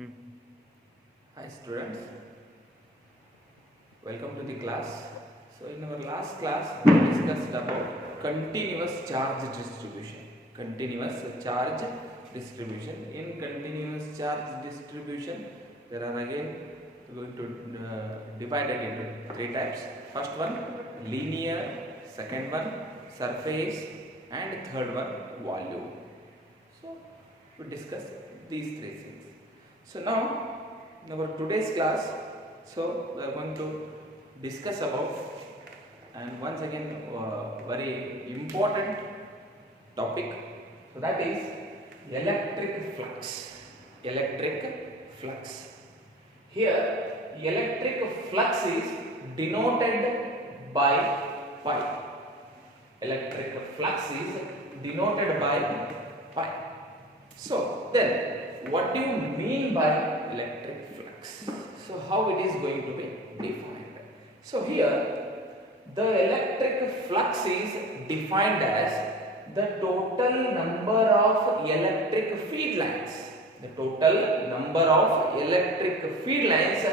Hmm. Hi students, welcome to the class. So in our last class we discussed about continuous charge distribution. Continuous charge distribution. In continuous charge distribution there are again going to divide it into three types. First one linear, second one surface, and third one volume. So we discuss these three things. So now in our today's class, so we are going to discuss about, and once again very important topic, so that is electric flux. Electric flux. Here electric flux is denoted by pi. Electric flux is denoted by pi. So then what do you mean by electric flux? So how it is going to be defined? So here the electric flux is defined as the total number of electric feed lines. The total number of electric feed lines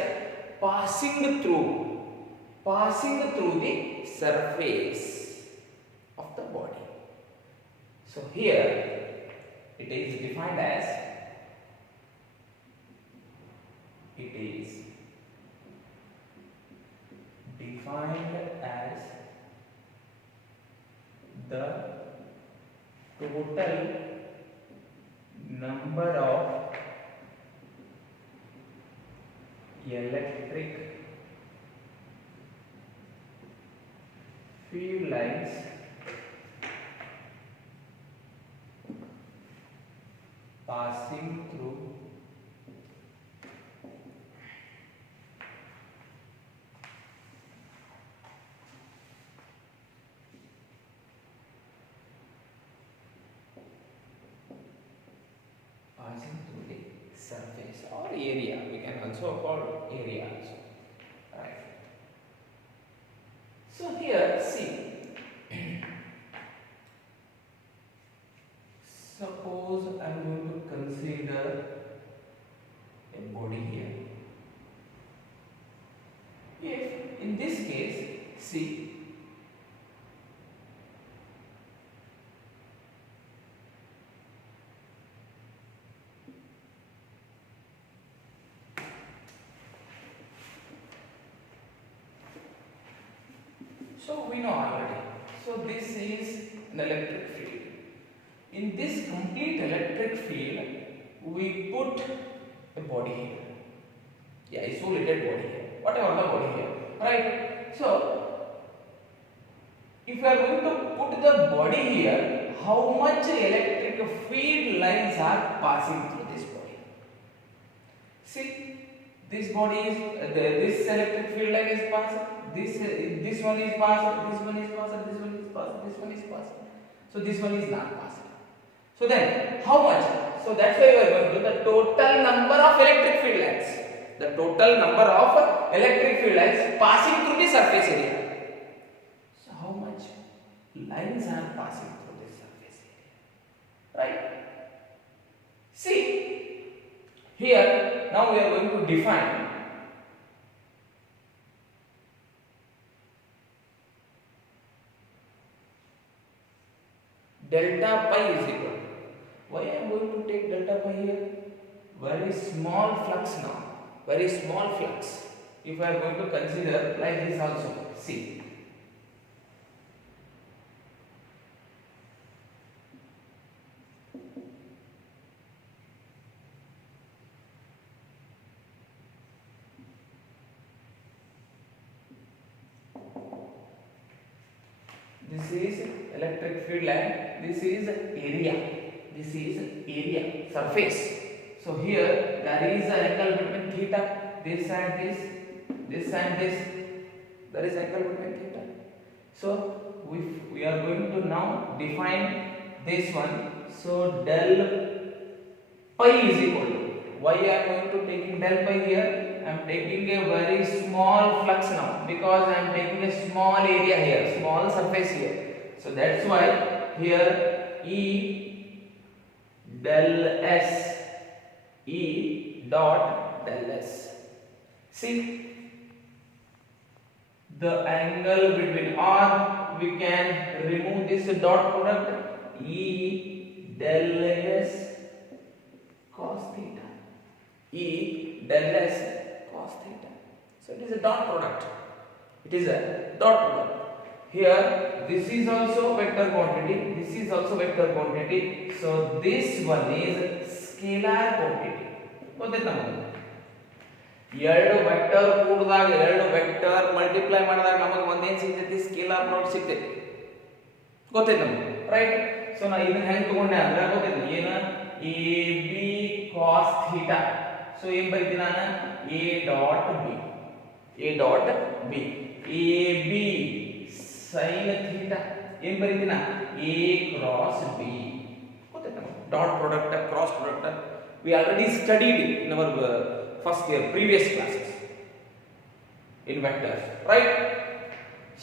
passing through the surface of the body. So here it is defined as the total number of electric field lines passing through the surface or area. We can also call area also, right? So here see, suppose I am going to consider a body here. If in this case, see, so we know already. So this is an electric field. In this complete electric field, we put a body here. Yeah, isolated body here. Whatever the body here, right? So if we are going to put the body here, how much electric field lines are passing through this body? See, this body is this electric field line is passing. This one is passing. This one is passing. This one is passing. This one is passing. So this one is not passing. So then, how much? So that's why we are going to the total number of electric field lines. The total number of electric field lines passing through the surface area. So how much lines are passing through this surface area? Right? See, here now we are going to define delta pi is equal. Why I am going to take delta pi here? Very small flux now. Very small flux. If I am going to consider like this also. See. This is electric field line. This is area. This is area, surface. So here there is an angle between theta. This and this. This and this. There is angle between theta. So we are going to now define this one. So del pi is equal to. Why I am going to taking del pi here? I am taking a very small flux now because I am taking a small area here, small surface here. So that's why here E del S E dot del S. See, the angle between, or we can remove this dot product, E del S cos theta. E del S cos theta. So it is a dot product. It is a dot product. Here this is also vector quantity, this is also vector quantity. So this one is scalar quantity. ಗೊತ್ತಾಯ್ತಾ ನಮಗೆ? ಎರಡು vector ಕೂಡಿದಾಗ, ಎರಡು vector multiply ಮಾಡಿದಾಗ ನಮಗೆ ಒಂದೇನು ಸಿಗ್ತೈತಿ? Scalar product ಸಿಗ್ತೈತಿ. ಗೊತ್ತೈತೆ ನಮಗೆ, ರೈಟ್? ಸೊ ನಾ ಇದನ್ನ ಹೆಂಗೆ ತಗೊಂಡೆ ಅಂದ್ರೆ ಗೊತ್ತೈತಿ ಏನು? A B cos theta. So ಏನು ಬರೀತೀನಿ ನಾನು? A dot B, A dot B, A B sine theta. ಏನು ಬರೀತೀನ? A cross B. ಗೊತ್ತೈತೆ ನಮಗೆ dot product, cross product. We already studied in our first year previous classes in vectors, right?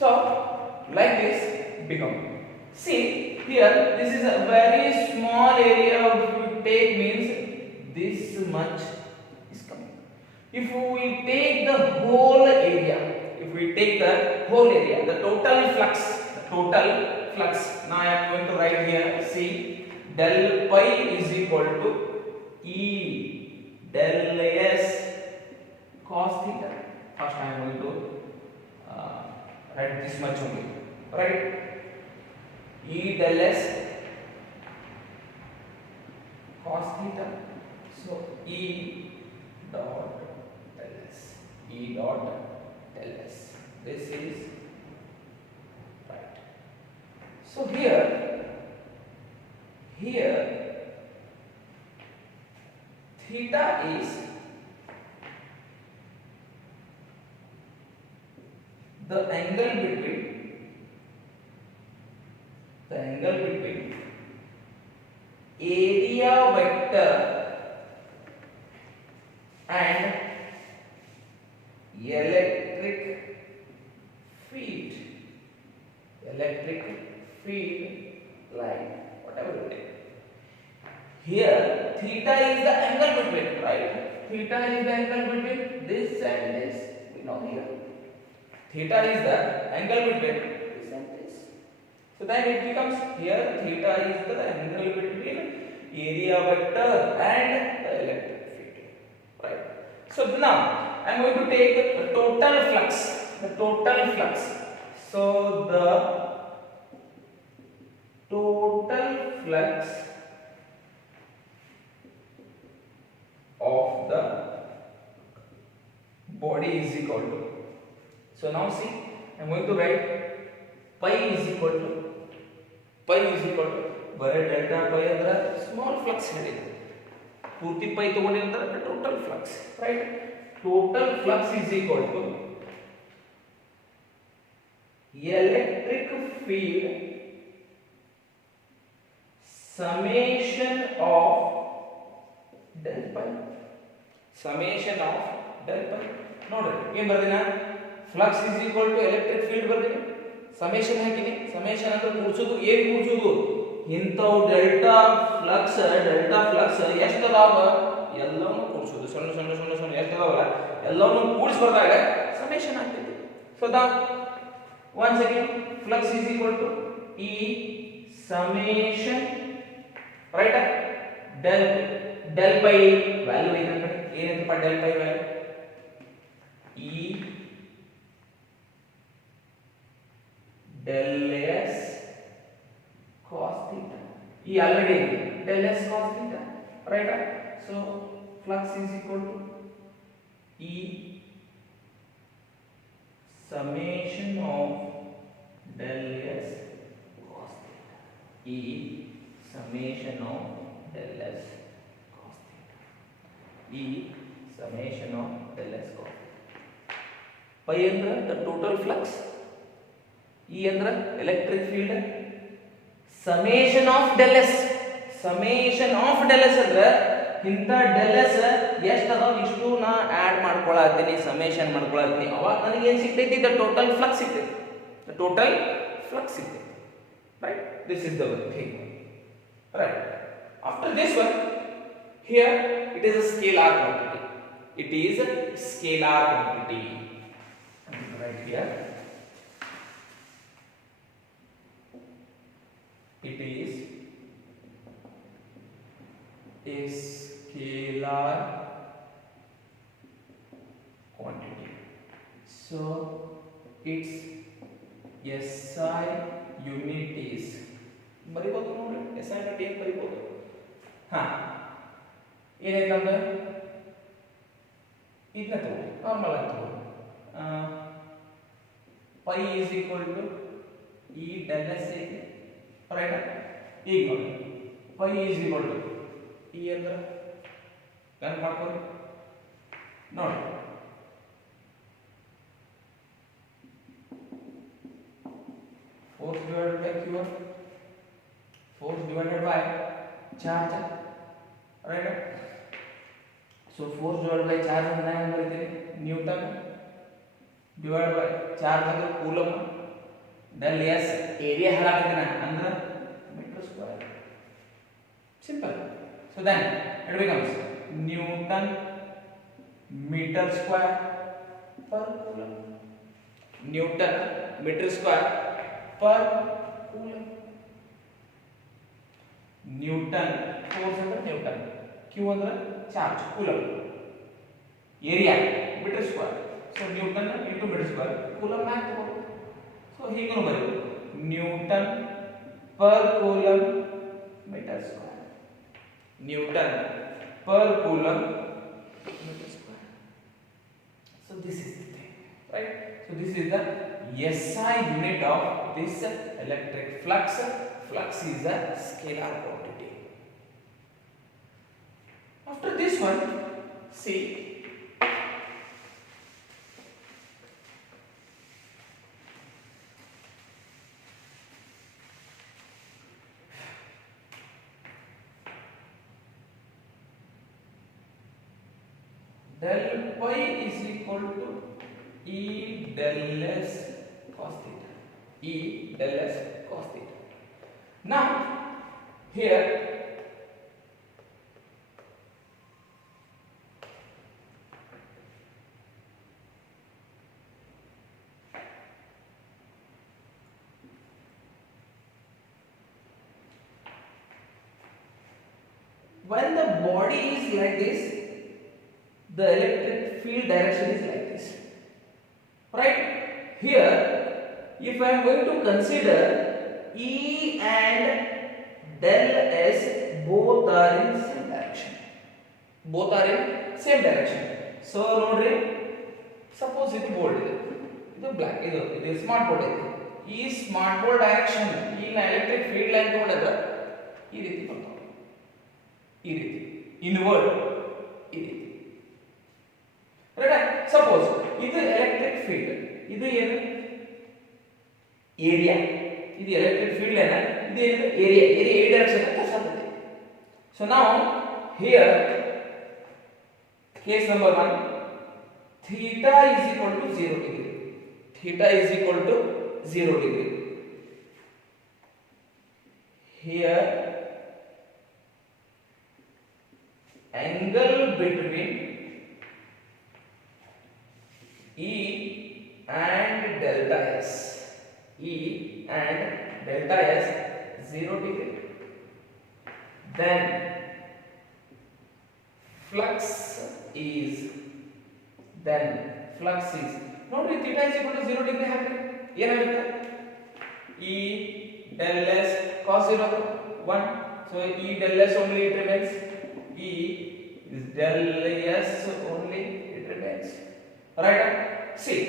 So like this become, see here this is a very small area. If we take means this much is coming. If we take the whole area, if we take the whole area, the total flux, now I am going to write here, see, del pi is equal to E del S cos theta. First I am going to write this much only, right? E del S cos theta. So E dot del S, E dot del S. This is right. So here theta is the angle between area vector and electric field line, whatever you take. Here theta is the angle between, right? Theta is the angle between this and this. We know here theta is the angle between this and this. So then it becomes, here theta is the angle between area vector and the electric field, right? So now I am going to take the total flux. So the total flux of the body is equal to, so now see, I am going to write pi is equal to bare delta pi ಅಂದ್ರೆ small flux ಹೇಳಿದೆ, ಪೂರ್ತಿ pi ತಗೊಂಡಿದ್ರೆ total flux, right? Total flux is equal to electric field summation of del pi. ನೋಡ್ರಿ ಏನು ಬರ್ದಿನ? Flux is equal to electric field ಬರ್ದಿನಿ, summation ಹಾಕಿನಿ. Summation ಅಂದ್ರೆ ಕೂಡ್ಸೋದು, ಏನು ಕೂಡ್ಸೋದು? ಇಂಥವು ಡೆಲ್ಟಾ ಫ್ಲಕ್ಸ್ ಎಷ್ಟು ಅದಾವ ಎಲ್ಲವನ್ನೂ ಕೂಡ್ಸೋದು. ಸಣ್ಣ ಎಷ್ಟು ಅದಾವಲ್ಲ ಎಲ್ಲವನ್ನೂ ಕೂಡಿಸಿ ಬರ್ದಾಗ ಸಮೇಷನ್ ಆಗ್ತೈತಿ. ಸೊ ದಾ once again flux is equal to E summation, right? del pi value ಏನಂತಪ್ಪ? del pi value E del S cos theta. E already del S cos theta, right? So flux is equal to E summation of del S cos theta. E summation of del S cos theta. E summation of del S cos theta. Pi ಅಂದ್ರೆ the total flux, E ಅಂದ್ರೆ electric field, summation of del S ಅಂದ್ರೆ ಇಂತ del S ಎಷ್ಟು ಅದಾವ ಇಷ್ಟು ನಾ add ಮಾಡ್ಕೊಳ್ಳಾತೀನಿ, summation ಮಾಡ್ಕೊಳ್ಳಾತೀನಿ. ಅವಾಗ ನನಗೆ ಏನು ಸಿಗ್ತೈತಿ? the total flux ಸಿಗ್ತೈತಿ, right? This is the thing, right? After this one Here it is a scalar quantity. It is a scalar quantity. Right here. It is a scalar quantity. So its SI unit is ಬರಿಬಹುದು ನೋಡಿ SI unit ಏನು ಬರಿಬಹುದು ಹಾ ಏನಾಯ್ತು ಅಂದ್ರೆ ಇದನ್ನ ತಗೊಳ್ಳಿ normal ಆಗಿ ತಗೊಳ್ಳಿ pi is equal to E del S ಐತಿ ರೈಟ್ ಈಗ ನೋಡಿ pi is equal to E ಅಂದ್ರೆ ಕನ್ ಮಾಡ್ಕೊಳ್ಳಿ ನೋಡಿ force divided by q1 force divided by charge right so force divided by charge ಅಂದ್ರೆ ಏನು ಬರೀತೀವಿ ನ್ಯೂಟನ್ divided by charge ಅಂದ್ರೆ ಕೂಲಂಬ್ del s ಏರಿಯಾ ಹೇಳಾಕತ್ತೀನಿ ಅಂದ್ರೆ metre square simple so then it becomes newton meter square per coulomb newton meter square per coulomb newton force ಅಂದ್ರೆ newton q ಅಂದ್ರೆ charge coulomb area metre square so newton into metre square coulomb math ತಗೋ so ಹೀಗೆ ಬರೆಯಬಹುದು newton per coulomb meter square newton per coulomb meter square so this is the thing right so this is the SI unit of this electric flux. Flux is a scalar quantity. After this one, see del pi is equal to E del S cos theta. E del S cos theta. Now here when the body is like this the electric field direction is like this right here if I am going to consider E and del S both are in same direction. Both are in same direction. So nodri suppose ಇದು bold ಇದೆ ಇದು block ಇದು smart board ಇದೆ ಈ smart board direction ಈ electric field line ತಗೊಂಡಾಗ ಈ ರೀತಿ ಬರ್ತಾವೆ ಈ ರೀತಿ ಇನ್ವರ್ಡ್ ಈ ರೀತಿ ರೈಟ್ ಸಪೋಸ್ ಇದು ಎಲೆಕ್ಟ್ರಿಕ್ ಫೀಲ್ಡ್ ಇದು ಏನು ಏರಿಯಾ ಇದು ಎಲೆಕ್ಟ್ರಿಕ್ ಫೀಲ್ಡ್ ಏನ ಇದು ಏನು ಏರಿಯಾ ಏರಿಯಾ ಈ ಡೈರೆಕ್ಷನ್ ಅಂತ ಸಾಧ್ಯ ಸೊ ನಾವು here case number 1 theta is equal to 0 degree theta is equal to 0 degree here angle between E and delta S E and delta S 0 degree then flux is ನೋಡಿ theta is equal to 0 degree ಹಾಕ್ರಿ ಏನಾಗುತ್ತೆ E del S cos 0 1 so E del S only it remains E is del S only it remains right see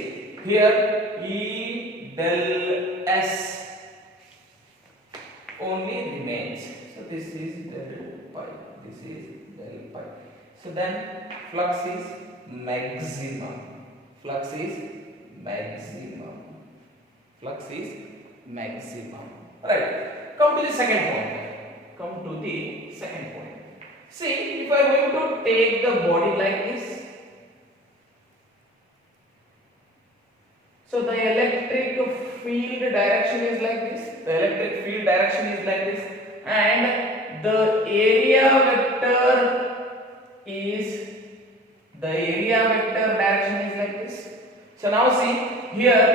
here E del S only remains so this is del pi this is del pi so then flux is maximum flux is maximum flux is maximum right come to the second point see if I am going to take the body like this so the electric field direction is like this and the area vector is the area vector direction is like this. So now see here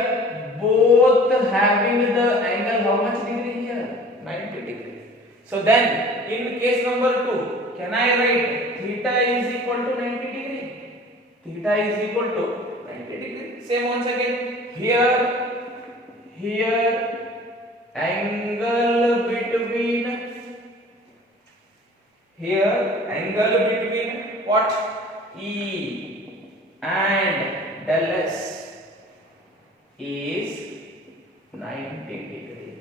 both having the angle how much degree here? 90 degree. So then in case number 2 can I write theta is equal to 90 degree? Theta is equal to 90 degree. Same once again here angle between what? E and del S is 90 degree.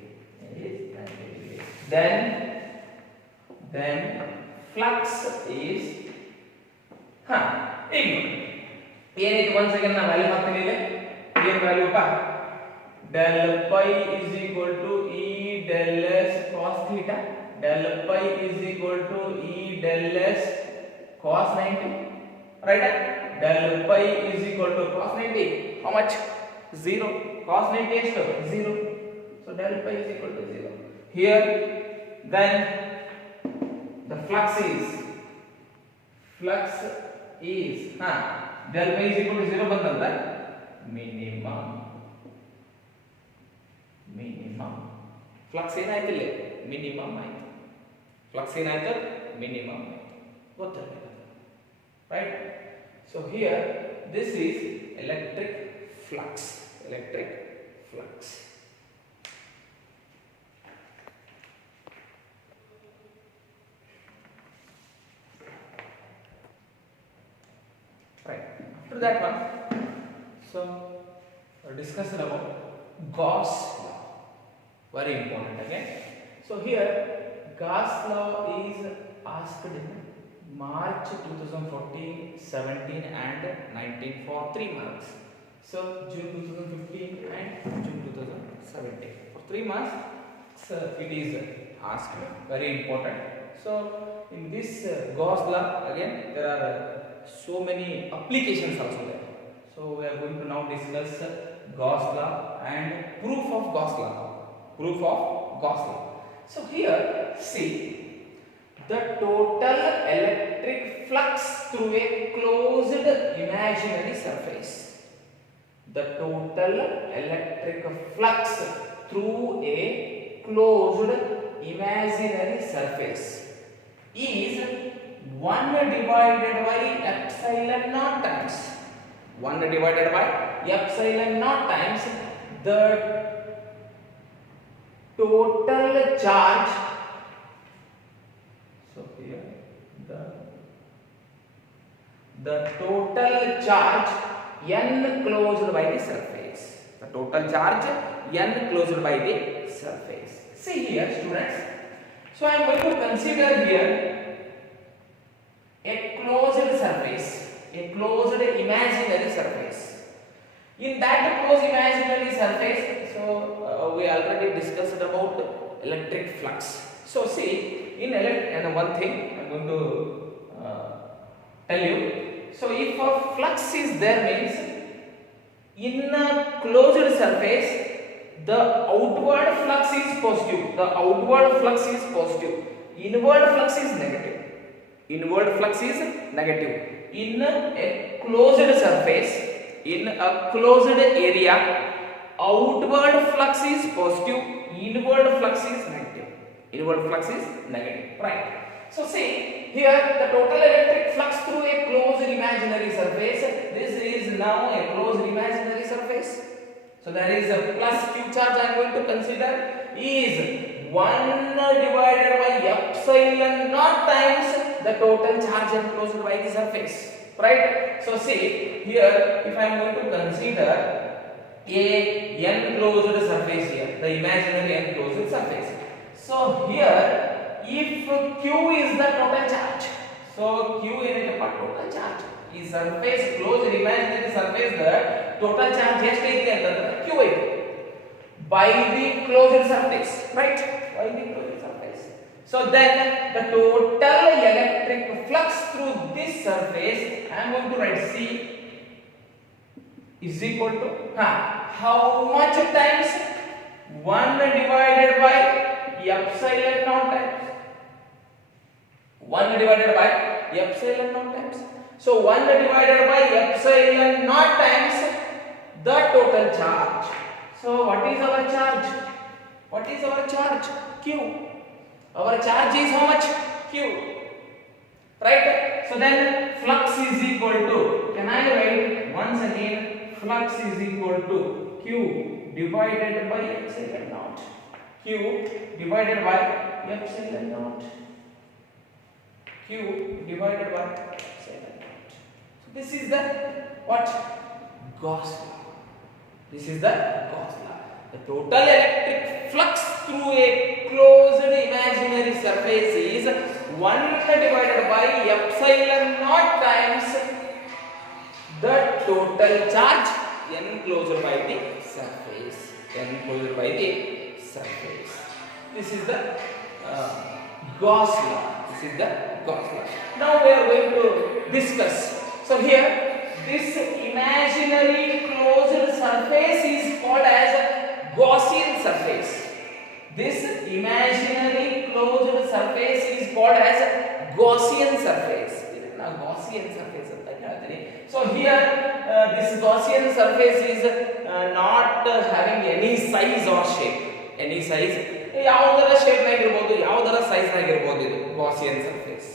Then flux is ಏನೈತಿ once again ನಾ value ಹಾಕ್ತೀನಿ ಇಲ್ಲಿ ಏನು value ಪಾ del pi is equal to E del S cos theta. Del pi is equal to E del S cos 90, right? Del pi is equal to cos 90 how much? 0. Cos 90 is 0, so del pi is equal to 0 here. Then the flux is del pi is equal to 0 ಬಂತಂತ minimum flux ಏನಾಯ್ತು ಇಲ್ಲಿ minimum ಆಯ್ತು. Flux ಏನಾಯ್ತು minimum ಗೊತ್ತಿರಬೇಕು, right? So here this is electric flux. Right. After that one, so discussion about Gauss law, very important again. So here Gauss law is asked in March 2014, 17 and 19 for 3 marks. So June 2015 and June 2017 for 3 marks. So it is asked, very important. So in this Gauss law again there are so many applications also there. So we are going to now discuss Gauss law and proof of Gauss law. So here see the total electric flux through a closed imaginary surface. The total electric flux through a closed imaginary surface is 1 divided by epsilon naught times. 1 divided by epsilon naught times the total charge. So here the total charge n closed by the surface. The total charge n closed by the surface. See here students. So I am going to consider here a closed surface, a closed imaginary surface. In that closed imaginary surface, so we already discussed about electric flux. So see in and one thing I am going to tell you. So if a flux is there means in a closed surface the outward flux is positive. The outward flux is positive. Inward flux is negative. In a closed surface, in a closed area, outward flux is positive, inward flux is negative. Right? So see here the total electric flux through a closed imaginary surface. This is now a closed imaginary surface. So there is a plus q charge I am going to consider is 1 divided by epsilon naught times the total charge enclosed by the surface, right? So see here if I am going to consider a enclosed surface here, the imaginary enclosed surface. So here if q is the total charge, so q is the total charge. This surface closed imaginary surface the total charge ಎಷ್ಟು ಐತಿ ಅಂತಂದ್ರೆ q ಐತಿ by the closed surface, right? By the closed surface. So then the total electric flux through this surface I am going to write C is equal to how much times 1 divided by epsilon naught times 1 divided by epsilon naught times. So 1 divided by epsilon naught times the total charge. So what is our charge? What is our charge? Q. Our charge is how much? Q. Right? So then flux is equal to, can I write once again, flux is equal to Q divided by epsilon naught. Q divided by epsilon naught. Q divided by epsilon naught. So this is the what? Gauss law. This is the Gauss law. The total electric flux through a closed imaginary surface is 1 divided by epsilon naught times the total charge enclosed by the surface. Enclosed by the surface. This is the Gauss law. This is the Gauss law. Now we are going to discuss. So here, this imaginary closed surface is called as Gaussian surface. This imaginary closed surface is called as Gaussian surface. Gaussian surface. So here, this Gaussian surface is not having any size or shape. Any size. ಯಾವುದರ shape ನಾಗಿರಬಹುದು, ಯಾವುದರ size ನಾಗಿರಬಹುದು ಇದು Gaussian surface.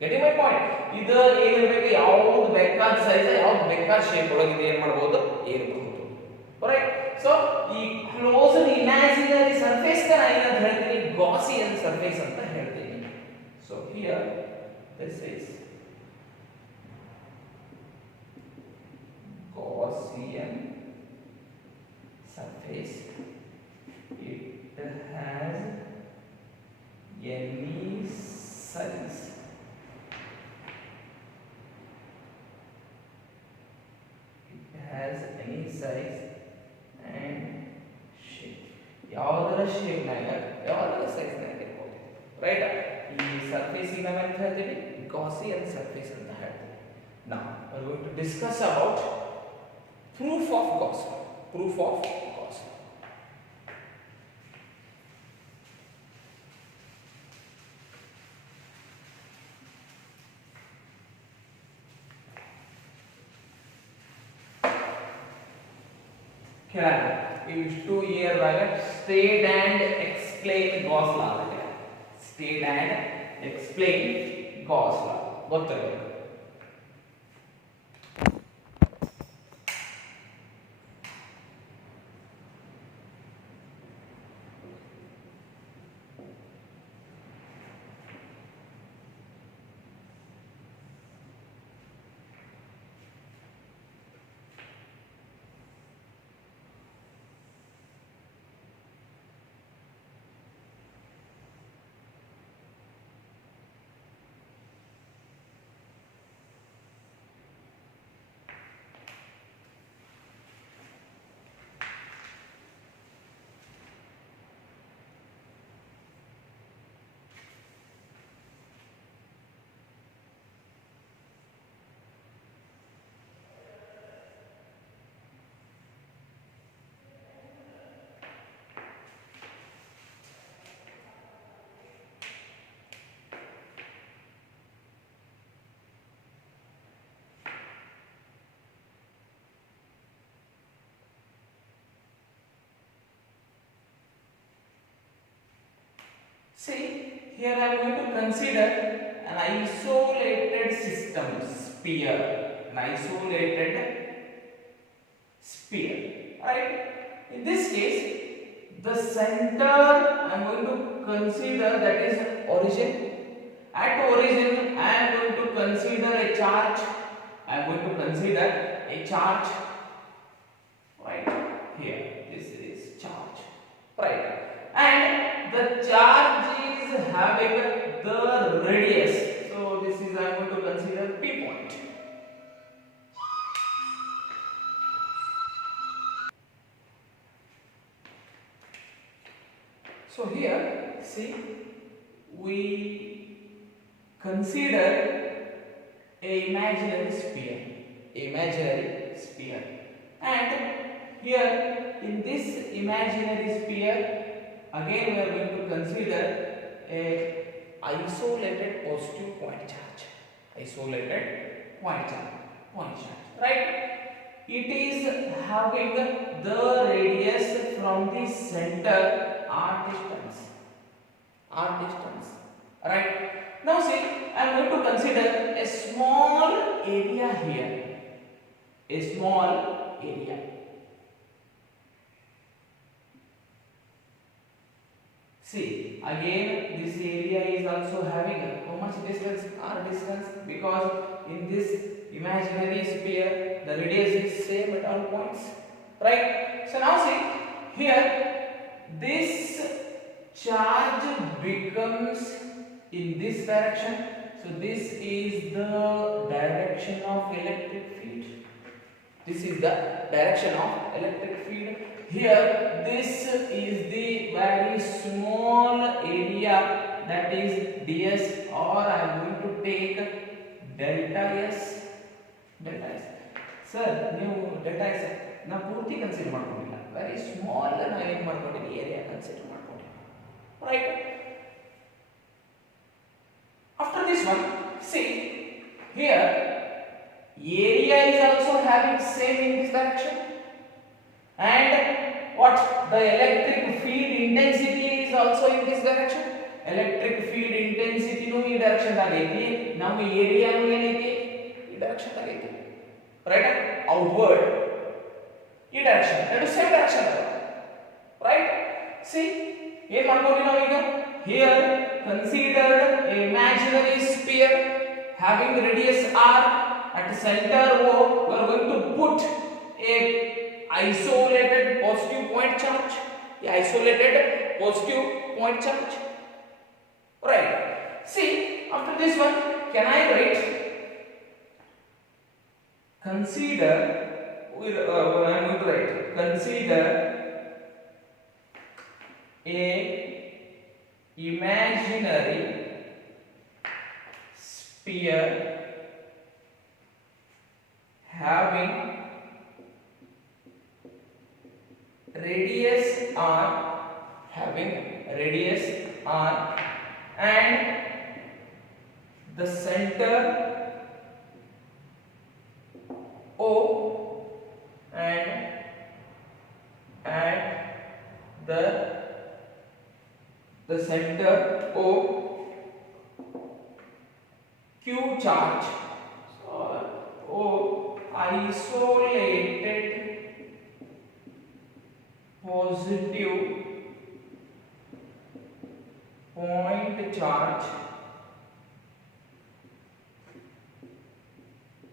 Getting my point? ಇದು ಏನಿರಬೇಕು, ಯಾವುದು ಬೇಕಾದ size, ಯಾವುದು ಬೇಕಾದ shape ಒಳಗೆ ಇದು ಏನು ಮಾಡಬಹುದು, ಇರಬಹುದು. Alright? So ಈ closed imaginary surface ನ ನಾನು ಏನಂತ ಹೇಳ್ತೀನಿ, Gaussian surface ಅಂತ ಹೇಳ್ತೀನಿ. So here this is Gaussian surface. It has any size. It has any size and shape. ಯಾವುದರ shape ನಾಗ ಯಾವುದರ size ನಾಗ ಇರಬಹುದು. Right? ಈ surface ಗೆ ನಾವು ಏನು ಹೇಳ್ತೀವಿ, Gaussian surface ಅಂತ ಹೇಳ್ತೀವಿ. Now we are going to discuss about proof of Gauss law. Proof of Gauss law. ಇಷ್ಟು year state and explain Gauss law. State and explain Gauss law ಗೊತ್ತಿರಬೇಕು. See, here I am going to consider an isolated system, sphere, an isolated sphere, right? In this case, the center I am going to consider, that is origin. At origin, I am going to consider a charge. I am going to consider a charge, right here. This is charge, right? And the charge is having the radius. So this is I am going to consider P point. So here, see, we consider a imaginary sphere. Imaginary sphere. And here in this imaginary sphere, again we are going to consider a isolated positive point charge. isolated point charge, right? It is having the radius from the center r distance, right? Now see, I am going to consider a small area here, a small area. See, again this area is also having how much distance? R distance, because in this imaginary sphere the radius is same at all points, right? So now see, here this charge becomes in this direction. So this is the direction of electric field. This is the direction of electric field. Here this is the very small area, that is ds, or I am going to take delta s. Sir, ನೀವು delta s ನಾ ಪೂರ್ತಿ consider ಮಾಡ್ಕೊಂಡಿಲ್ಲ, very small ನಾನು ಏನು ಮಾಡ್ಕೊಂಡಿದ್ದೀನಿ, area consider ಮಾಡ್ಕೊಂಡಿದ್ದೀನಿ, right? After this one, see here area is also having same in this direction, and what, the electric field intensity is also in this direction. Electric field intensity nu ee direction ದಾಗ ಐತಿ, ನಮ್ಮ area nu ಏನೈತಿ ಈ direction ದಾಗ ಐತಿ, right? Outward ಈ direction, that is same direction, right? See, ಏನು ಮಾಡ್ಕೊಂಡ್ವಿ ನಾವು ಈಗ? Here considered a imaginary sphere having radius r at center O. We are going to put a isolated positive point charge, right? See, after this one, can I write, consider, I am going to write, consider a imaginary sphere having radius r, and the center O, and at the center O Q charge, O isolated positive point charge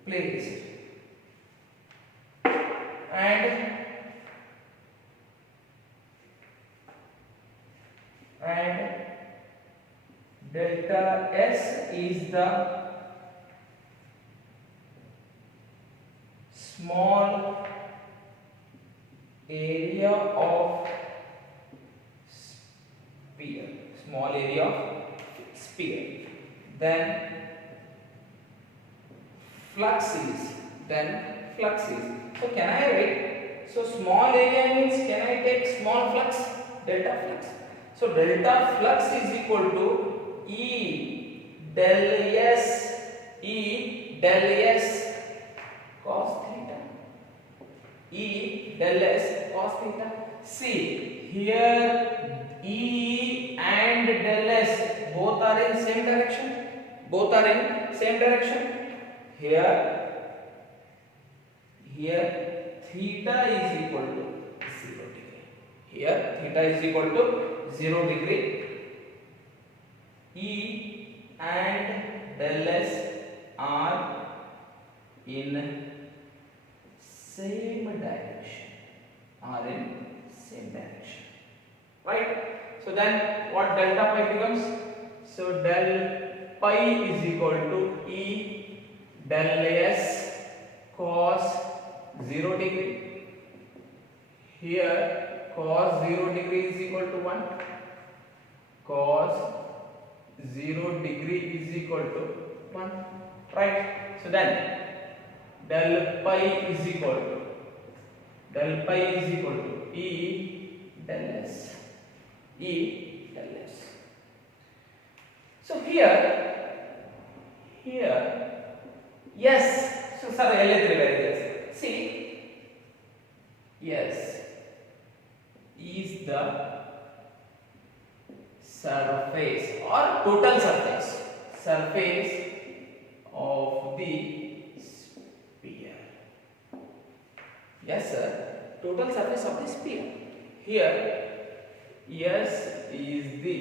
placed, and delta S is the small area of sphere, then flux is, so can I write, so small area means, can I take small flux, delta flux? So delta flux is equal to E del S cos theta. See, here E and del S both are in same direction. Here theta is equal to 0 degree. E and del S are in same direction, right? So then what delta pi becomes? So del pi is equal to E del S cos 0 degree. Here cos 0 degree is equal to 1. Cos 0 degree is equal to 1, right? So then del pi is equal to E del S. So here yes. So sir L3 variables. See, yes is the surface or total surface of the sphere. Yes sir, total surface of the sphere. Here S is the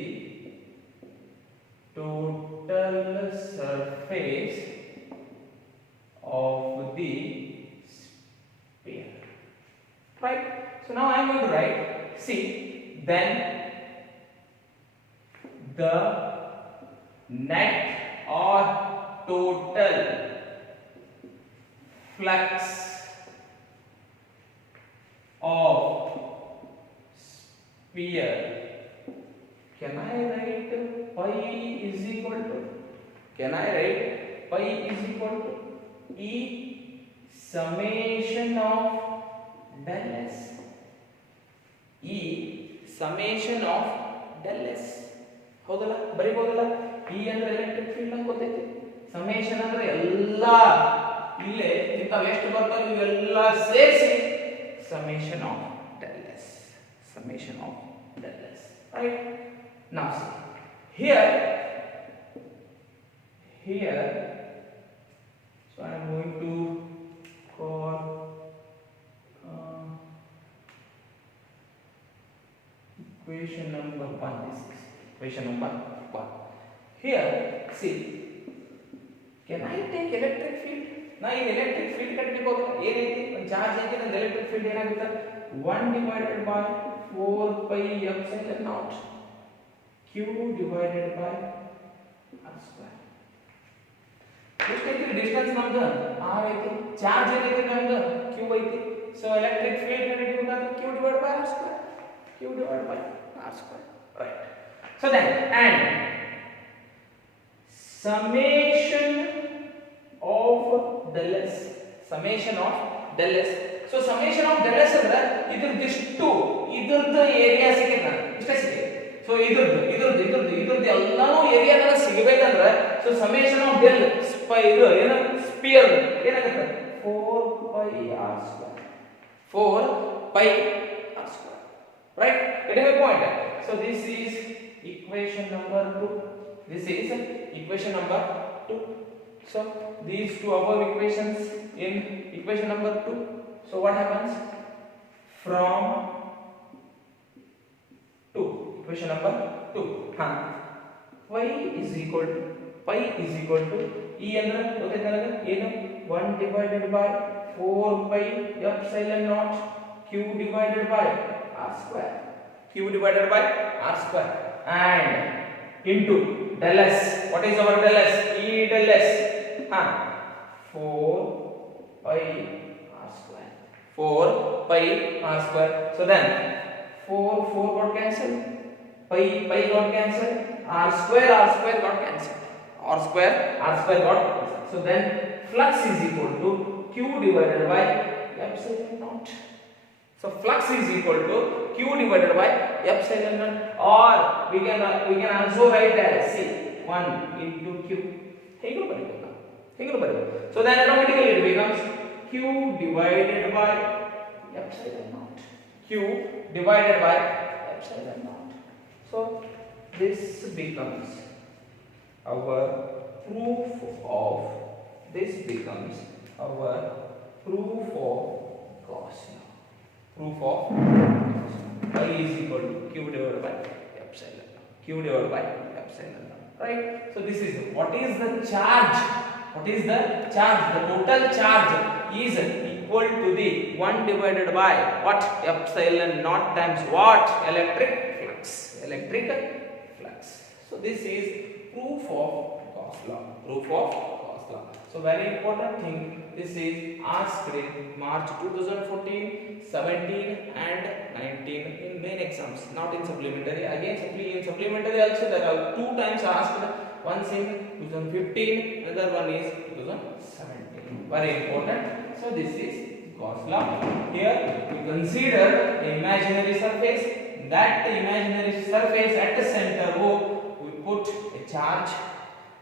total surface of the sphere, right? So now I am going to write, see, then the net or total flux of sphere, can I write pi is equal to, can I write pi is equal to E summation of del S, E summation of del S. ಹೌದಲ್ಲ, ಬರೀಬಹುದಲ್ಲ? E ಅಂದ್ರೆ electric field ಅಂತ ಗೊತ್ತೈತಿ, summation ಅಂದ್ರೆ ಎಲ್ಲ ಇಲ್ಲೇ ಇಂಥವು ಎಷ್ಟು ಬರ್ತಾವೆ ಇವೆಲ್ಲ ಸೇರಿಸಿ summation of del S, summation of del S, right? Now see, here so I am going to call equation number 1. This is equation number 1. Here see, can I take electric field? Now in electric field ಕಟ್ಟಬೇಕು, ಏನೈತಿ ಒಂದು charge ಐತಿ, ನನ್ನ electric field ಏನಾಗುತ್ತೆ 1 divided by 4 pi epsilon naught q divided by r square. ಎಷ್ಟೈತಿ distance ನಮ್ದು r ಐತಿ, charge ಏನೈತಿ ನಮ್ದು q ಐತಿ. ಸೊ ಎಲೆಕ್ಟ್ರಿಕ್ ಫೀಲ್ಡ್ ಕಟ್ಟಬೇಕಾದ್ರೆ q divided by r square, q divided by r square, right? So then, and summation of del S, summation of del S. So summation of del S ಅಂದ್ರೆ ಇದ್ರದಿಷ್ಟು ಇದ್ರದ್ದು area ಸಿಗುತ್ತೆ, ಇಷ್ಟೇ ಸಿಗುತ್ತೆ. So ಇದ್ರದ್ದು ಎಲ್ಲಾನು area ನನಗೆ ಸಿಗಬೇಕಂದ್ರೆ so summation of del ಇದು ಏನು ಸ್ಪಿಯರ್ ಏನಾಗುತ್ತೆ 4 pi r square, 4 pi r square, right? Getting my point? So this is equation number 2. This is equation number 2. So these two above equations in equation number 2. So what happens from 2, equation number 2, y is equal to E ಅಂದ್ರೆ ಗೊತ್ತೈತೆ ನನಗೆ ಏನು 1 divided by 4 pi epsilon naught q divided by r square, q divided by r square, and into del S. What is our del S? E del S, 4 pi r square, 4 pi r square. So then 4 got cancelled, pi got cancelled, r square got cancelled, r square got cancelled. So then flux is equal to q divided by epsilon naught. So flux is equal to q divided by epsilon naught, or we can also write as c 1 into q. ಹೇಗೂ ಬರೆಯಬಹುದು. So then automatically it becomes q divided by epsilon naught, q divided by epsilon naught. So this becomes our proof of Gauss law. Proof of y is equal to q divided by epsilon, q divided by epsilon, right? So this is what is the charge. The total charge is equal to the 1 divided by what? Epsilon naught times what? Electric flux. So this is proof of Gauss law. So very important thing, this is asked in March 2014, 17 and 19 in main exams, not in supplementary. Again in supplementary also there are 2 times asked, once in 2015, another one is 2017. Very important. So this is Gauss law. Here we consider the imaginary surface. That imaginary surface at the center O we put a charge,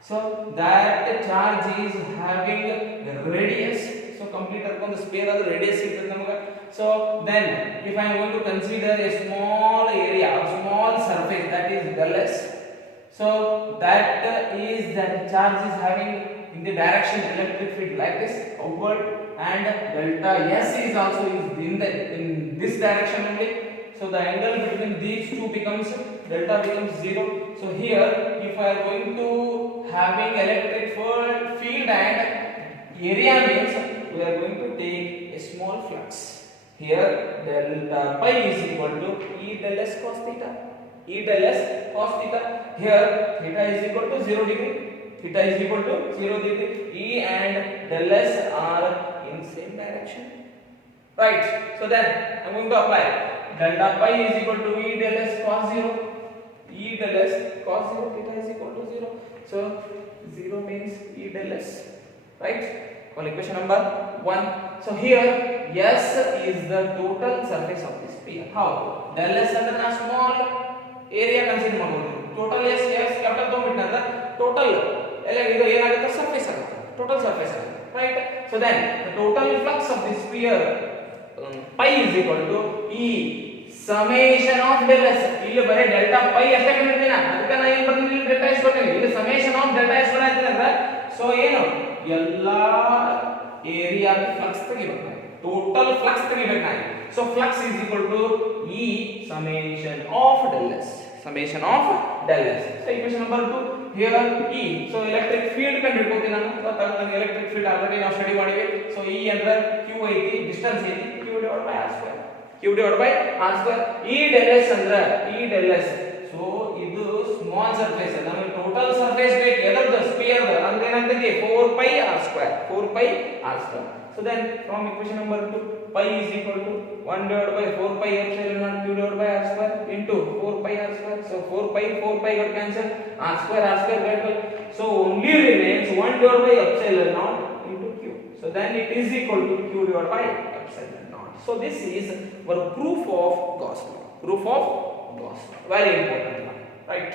So that charge is having radius. So complete the sphere of the radius is so then if I am going to consider a small area or small surface, that is del S. So that is that charge is having in the direction electric field like this outward, and delta S is also in this direction only. So the angle between these two becomes delta becomes 0. So here if I am going to having electric field and area means we are going to take a small flux. Here delta pi is equal to E del S cos theta. E del S cos theta. Here theta is equal to 0 degree. Theta is equal to 0 degree. E and del S are in same direction. Right. So then I am going to apply. Delta pi is equal to E del S cos 0. E del S cos 0. Theta is equal to 0. So 0 means E del S. Right. Call equation number 1. So here S is the total surface of this sphere. How? Del S under a small area consider magodu. Total S capital total surface total surface, right? So then the total flux of this sphere pi is equal to E summation of del S. ಇಲ್ಲಿ ಬರೆ delta pi ಅಷ್ಟೇ ಕಂಡಿದ್ದೀನಿ, ಅದಕ್ಕೆ ನಾನು ಏನು ಬರ್ತೀನಿ delta S ಬರ್ತೀನಿ. ಇಲ್ಲಿ summation of delta S ಬರುತ್ತೆ ಅಂದ್ರೆ ಸೊ ಏನು ಎಲ್ಲಾ ಏರಿಯಾ ಫ್ಲಕ್ಸ್ ತೆಗಿಬೇಕು, ಟೋಟಲ್ ಫ್ಲಕ್ಸ್ ತೆಗಿಬೇಕು ನಾನು. So flux is equal to E summation of del S. Summation of del S. So equation number 2 here E. So electric field ಕಂಡು ಹಿಡ್ಕೊತೀನಿ ನಾನು. ನಾನು electric field ಆಲ್ರೆಡಿ ನಾವು ಸ್ಟಡಿ ಮಾಡಿವಿ. ಸೊ E ಅಂದ್ರೆ Q ಐತಿ, distance ಐತಿ, Q divided by R square. Q divided by R square. E del S ಅಂದ್ರೆ E del S. So ಇದು ಸ್ಮಾಲ್ ಸರ್ಫೇಸ್, ನಮಗೆ ಟೋಟಲ್ ಸರ್ಫೇಸ್ ಬೇಕು ಎದರದು ಸ್ಫಿಯರ್ ಅಂದ್ರೆ ಏನಂತಂದ್ರೆ 4 pi R square. 4 pi R square. So then from equation number 2 pi is equal to 1 divided by 4 pi epsilon naught Q divided by R square into 4 pi R square. So 4 pi got cancelled, R square got, so only remains 1 divided by epsilon naught into Q. So then it is equal to Q divided by epsilon naught. So this is our proof of Gauss law. Proof of Gauss law. Very important, right?